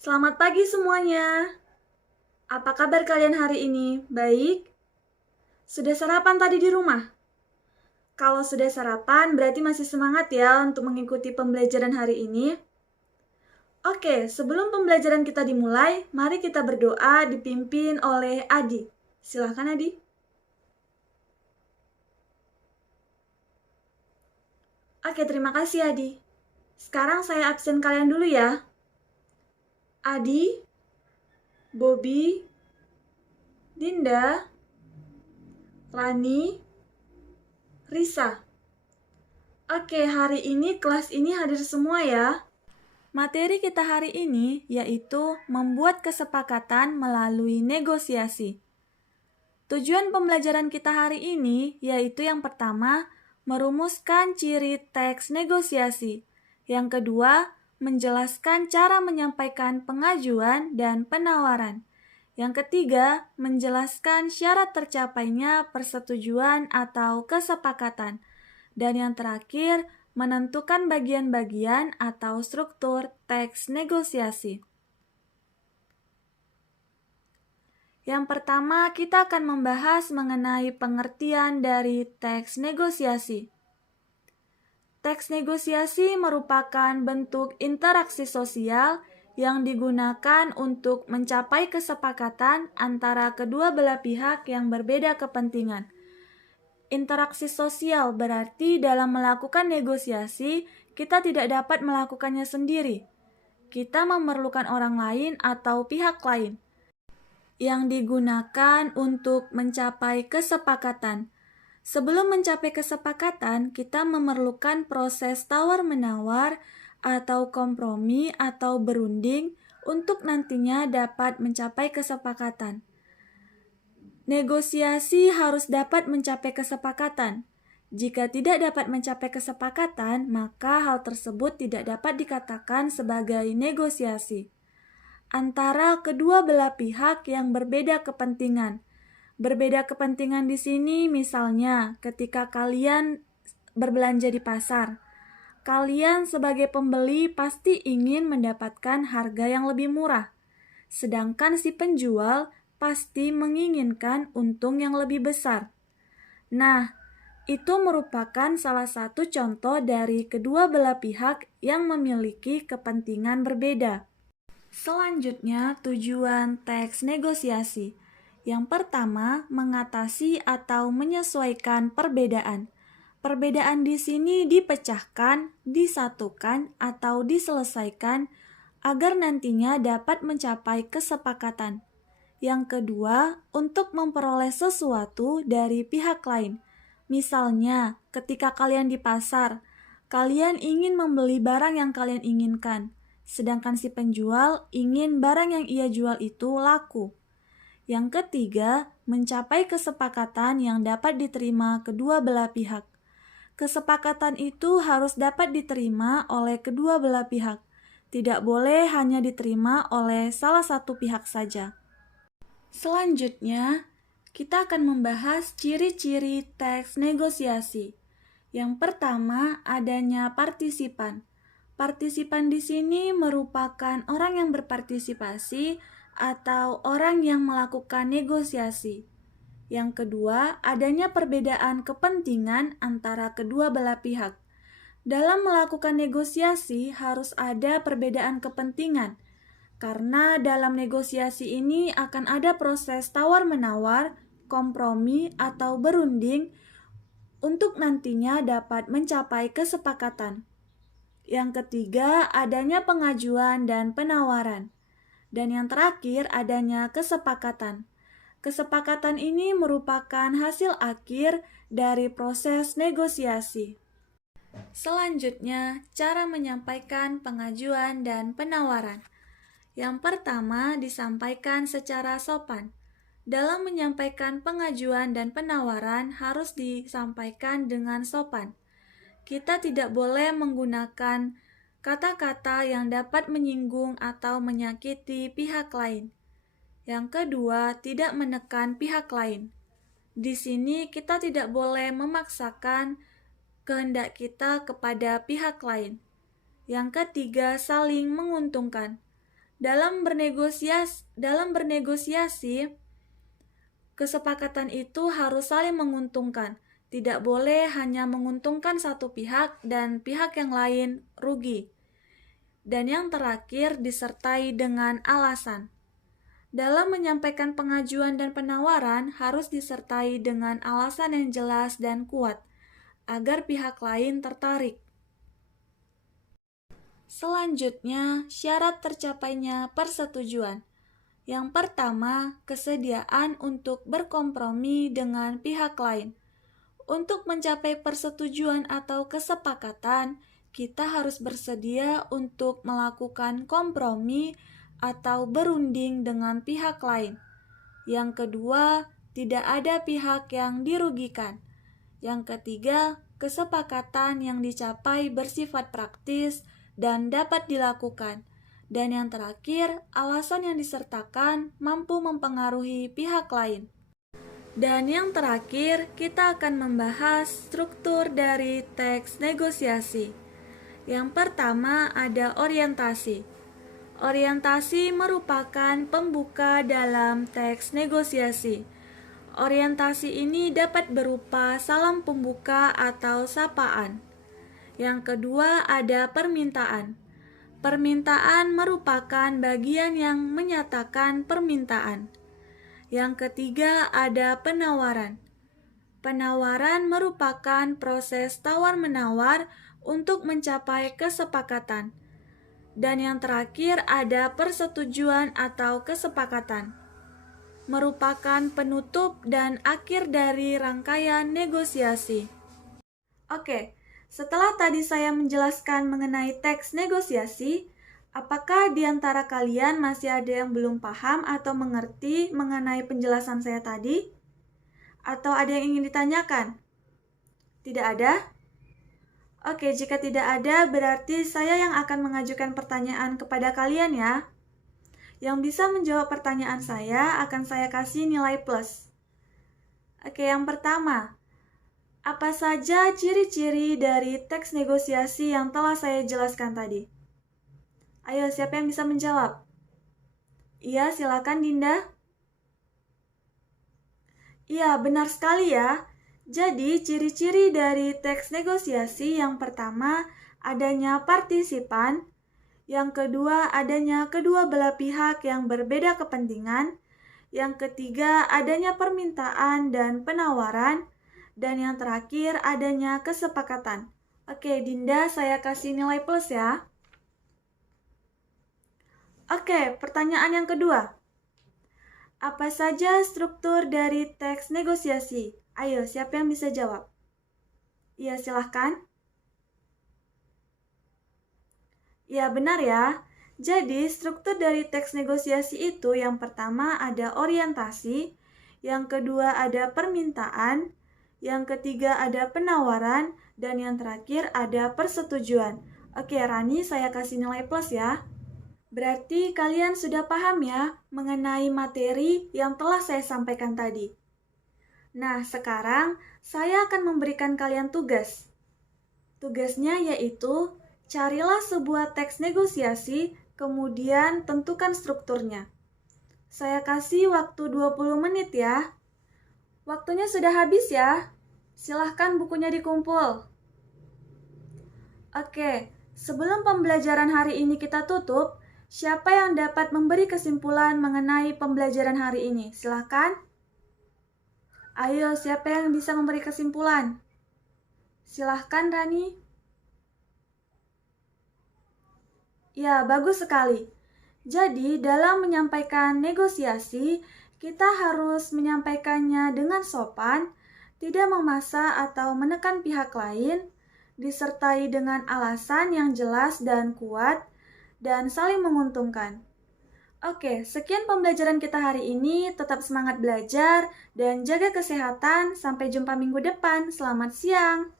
Selamat pagi semuanya. Apa kabar kalian hari ini? Baik? Sudah sarapan tadi di rumah? Kalau sudah sarapan, berarti masih semangat ya untuk mengikuti pembelajaran hari ini. Oke, sebelum pembelajaran kita dimulai, mari kita berdoa dipimpin oleh Adi. Silahkan Adi. Oke, terima kasih Adi. Sekarang saya absen kalian dulu ya. Adi, Bobby, Dinda, Rani, Risa. Oke, hari ini kelas ini hadir semua ya. Materi kita hari ini yaitu membuat kesepakatan melalui negosiasi. Tujuan pembelajaran kita hari ini yaitu yang pertama, merumuskan ciri teks negosiasi. Yang kedua, menjelaskan cara menyampaikan pengajuan dan penawaran. Yang ketiga, menjelaskan syarat tercapainya persetujuan atau kesepakatan. Dan yang terakhir, menentukan bagian-bagian atau struktur teks negosiasi. Yang pertama, kita akan membahas mengenai pengertian dari teks negosiasi. Teks negosiasi merupakan bentuk interaksi sosial yang digunakan untuk mencapai kesepakatan antara kedua belah pihak yang berbeda kepentingan. Interaksi sosial berarti dalam melakukan negosiasi, kita tidak dapat melakukannya sendiri. Kita memerlukan orang lain atau pihak lain yang digunakan untuk mencapai kesepakatan. Sebelum mencapai kesepakatan, kita memerlukan proses tawar-menawar atau kompromi atau berunding untuk nantinya dapat mencapai kesepakatan. Negosiasi harus dapat mencapai kesepakatan. Jika tidak dapat mencapai kesepakatan, maka hal tersebut tidak dapat dikatakan sebagai negosiasi antara kedua belah pihak yang berbeda kepentingan. Berbeda kepentingan di sini misalnya ketika kalian berbelanja di pasar. Kalian sebagai pembeli pasti ingin mendapatkan harga yang lebih murah. Sedangkan si penjual pasti menginginkan untung yang lebih besar. Nah, itu merupakan salah satu contoh dari kedua belah pihak yang memiliki kepentingan berbeda. Selanjutnya, tujuan teks negosiasi. Yang pertama, mengatasi atau menyesuaikan perbedaan. Perbedaan di sini dipecahkan, disatukan, atau diselesaikan agar nantinya dapat mencapai kesepakatan. Yang kedua, untuk memperoleh sesuatu dari pihak lain. Misalnya, ketika kalian di pasar, kalian ingin membeli barang yang kalian inginkan, sedangkan si penjual ingin barang yang ia jual itu laku. Yang ketiga, mencapai kesepakatan yang dapat diterima kedua belah pihak. Kesepakatan itu harus dapat diterima oleh kedua belah pihak. Tidak boleh hanya diterima oleh salah satu pihak saja. Selanjutnya, kita akan membahas ciri-ciri teks negosiasi. Yang pertama, adanya partisipan. Partisipan di sini merupakan orang yang berpartisipasi atau orang yang melakukan negosiasi. Yang kedua, adanya perbedaan kepentingan antara kedua belah pihak. Dalam melakukan negosiasi harus ada perbedaan kepentingan. Karena dalam negosiasi ini akan ada proses tawar-menawar, kompromi, atau berunding untuk nantinya dapat mencapai kesepakatan. Yang ketiga, adanya pengajuan dan penawaran. Dan yang terakhir, adanya kesepakatan. Kesepakatan ini merupakan hasil akhir dari proses negosiasi. Selanjutnya, cara menyampaikan pengajuan dan penawaran. Yang pertama, disampaikan secara sopan. Dalam menyampaikan pengajuan dan penawaran harus disampaikan dengan sopan. Kita tidak boleh menggunakan kata-kata yang dapat menyinggung atau menyakiti pihak lain. Yang kedua, tidak menekan pihak lain. Di sini kita tidak boleh memaksakan kehendak kita kepada pihak lain. Yang ketiga, saling menguntungkan. Dalam bernegosiasi, kesepakatan itu harus saling menguntungkan. Tidak boleh hanya menguntungkan satu pihak dan pihak yang lain rugi. Dan yang terakhir disertai dengan alasan. Dalam menyampaikan pengajuan dan penawaran harus disertai dengan alasan yang jelas dan kuat, agar pihak lain tertarik. Selanjutnya, syarat tercapainya persetujuan. Yang pertama, kesediaan untuk berkompromi dengan pihak lain. Untuk mencapai persetujuan atau kesepakatan, kita harus bersedia untuk melakukan kompromi atau berunding dengan pihak lain. Yang kedua, tidak ada pihak yang dirugikan. Yang ketiga, kesepakatan yang dicapai bersifat praktis dan dapat dilakukan. Dan yang terakhir, alasan yang disertakan mampu mempengaruhi pihak lain. Dan yang terakhir, kita akan membahas struktur dari teks negosiasi. Yang pertama ada orientasi. Orientasi merupakan pembuka dalam teks negosiasi. Orientasi ini dapat berupa salam pembuka atau sapaan. Yang kedua ada permintaan. Permintaan merupakan bagian yang menyatakan permintaan. Yang ketiga ada penawaran. Penawaran merupakan proses tawar-menawar untuk mencapai kesepakatan. Dan yang terakhir ada persetujuan atau kesepakatan. Merupakan penutup dan akhir dari rangkaian negosiasi. Oke. Setelah tadi saya menjelaskan mengenai teks negosiasi, apakah di antara kalian masih ada yang belum paham atau mengerti mengenai penjelasan saya tadi? Atau ada yang ingin ditanyakan? Tidak ada? Oke, jika tidak ada, berarti saya yang akan mengajukan pertanyaan kepada kalian ya. Yang bisa menjawab pertanyaan saya akan saya kasih nilai plus. Oke, yang pertama. Apa saja ciri-ciri dari teks negosiasi yang telah saya jelaskan tadi? Ayo, siapa yang bisa menjawab? Iya, silakan Dinda. Iya, benar sekali ya. Jadi, ciri-ciri dari teks negosiasi yang pertama, adanya partisipan. Yang kedua, adanya kedua belah pihak yang berbeda kepentingan. Yang ketiga, adanya permintaan dan penawaran. Dan yang terakhir, adanya kesepakatan. Oke, Dinda, saya kasih nilai plus ya. Oke, pertanyaan yang kedua. Apa saja struktur dari teks negosiasi? Ayo, siapa yang bisa jawab? Iya, silahkan. Ya, benar ya. Jadi, struktur dari teks negosiasi itu yang pertama ada orientasi, yang kedua ada permintaan, yang ketiga ada penawaran, dan yang terakhir ada persetujuan. Oke, Rani, saya kasih nilai plus ya. Berarti kalian sudah paham ya mengenai materi yang telah saya sampaikan tadi. Nah, sekarang saya akan memberikan kalian tugas. Tugasnya yaitu carilah sebuah teks negosiasi, kemudian tentukan strukturnya. Saya kasih waktu 20 menit ya. Waktunya sudah habis ya. Silahkan bukunya dikumpul. Oke, sebelum pembelajaran hari ini kita tutup, siapa yang dapat memberi kesimpulan mengenai pembelajaran hari ini? Silahkan. Ayo, siapa yang bisa memberi kesimpulan? Silahkan, Rani. Ya, bagus sekali. Jadi, dalam menyampaikan negosiasi, kita harus menyampaikannya dengan sopan, tidak memaksa atau menekan pihak lain, disertai dengan alasan yang jelas dan kuat, dan saling menguntungkan. Oke, sekian pembelajaran kita hari ini. Tetap semangat belajar dan jaga kesehatan. Sampai jumpa minggu depan. Selamat siang.